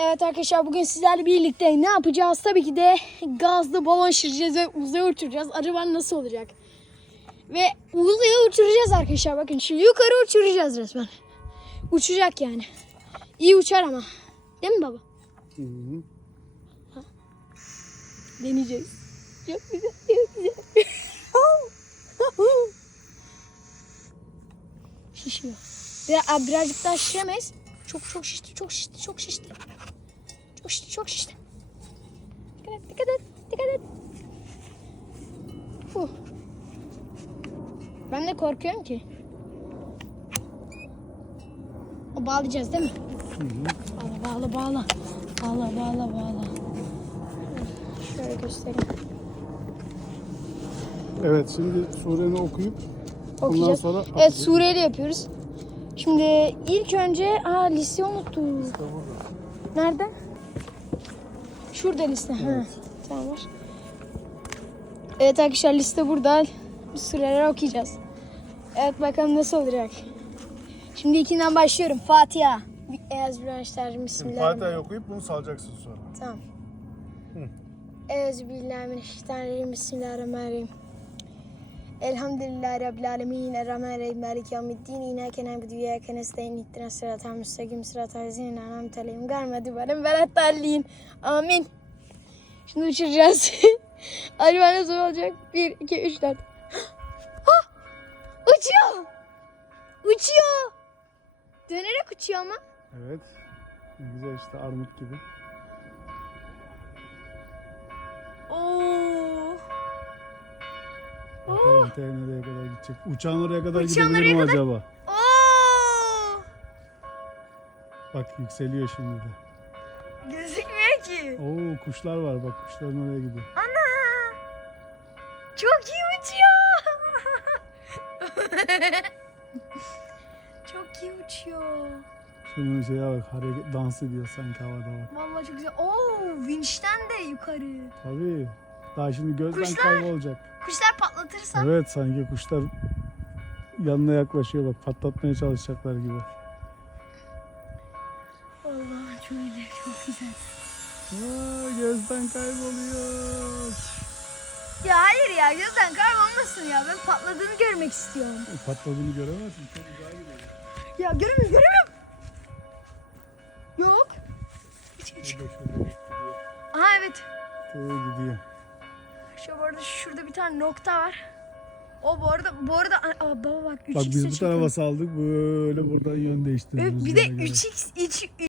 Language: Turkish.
Evet arkadaşlar bugün sizlerle birlikte ne yapacağız? Tabii ki de gazlı balon şişireceğiz ve uzaya uçuracağız. Acaba nasıl olacak? Ve uzaya uçuracağız arkadaşlar. Bakın şimdi yukarı uçuracağız resmen. Uçacak yani. İyi uçar ama. Değil mi baba? Hı hı. Deneyeceğiz. Çok güzel, çok güzel. Şişiyor. Biraz, birazcık daha şişiremeyiz. Çok çok şişti, çok şişti, çok şişti. Çok şişti, çok şişti. Dikkat et, dikkat et, dikkat et. Fuh. Ben de korkuyorum ki. O bağlayacağız değil mi? Hı hı. Bağla, bağla, bağla. Bağla, bağla, bağla. Şöyle göstereyim. Evet şimdi sureni okuyup ondan Okuyacağız. sonra Evet. Suriyeli yapıyoruz. Şimdi ilk önce aa liste unuttum. Nerede? Şurada liste. Ha. Tamam var. Evet arkadaşlar liste burada. Bu sureleri okuyacağız. Evet bakalım nasıl olacak. Şimdi ikinden başlıyorum. Fatiha. Euzubillahimineşşeytanirracim. Bismillahirrahmanirrahim. Fatiha'yı okuyup bunu salacaksın sonra. Tamam. Hı. Euzubillahimineşşeytanirracim. Bismillahirrahmanirrahim. Elhamdülillahi Rabbil alemin. Errahmanirrahim. Maliki yevmiddin. İyyâke na'budu ve iyyâke nestaîn. İhdina sıratal müstakim. Sıratal lezîne en'amte aleyhim. Gayri mağdûbi aleyhim ve leddâllîn. Amin. Şimdi uçuracağız. Acaba nasıl olacak? 1, 2, 3, 4. Ah! Uçuyor. Uçuyor. Dönerek uçuyor ama. Evet. Güzel işte armut gibi. Bakalım T nereye kadar gidecek. Uçağın oraya kadar Uçağın gidebilir mi oraya acaba? Oo. Bak yükseliyor şimdi de. Gözükmüyor ki. Oo kuşlar var bak kuşların oraya gidiyor. Ana! Çok iyi uçuyor. Çok iyi uçuyor. Şunun şeye bak hareket dans ediyor sanki havada bak. Vallahi çok güzel. Oo, vinçten de yukarı. Tabii. Daha şimdi gözden Kuşlar. kaybolacak. Kuşlar patlatırsa. Evet sanki kuşlar yanına yaklaşıyor bak patlatmaya çalışacaklar gibi. Vallahi çok güzel, çok güzel. Aa, gözden kayboluyor. Ya hayır ya gözden kaybolmasın ya. Ben patladığını görmek istiyorum. Patladığını göremezsin. Çok güzel gidiyor. Ya göremiyorum, göremiyorum. Yok. Şurada gidiyor. Aha evet. Şöyle gidiyor. Şu bu arada şurada bir tane nokta var. O bu arada bu arada aa, baba bak 3x Bak biz bu tarafa saldık böyle buradan yön değiştirdik. Bir de rüzgara göre. 3x 3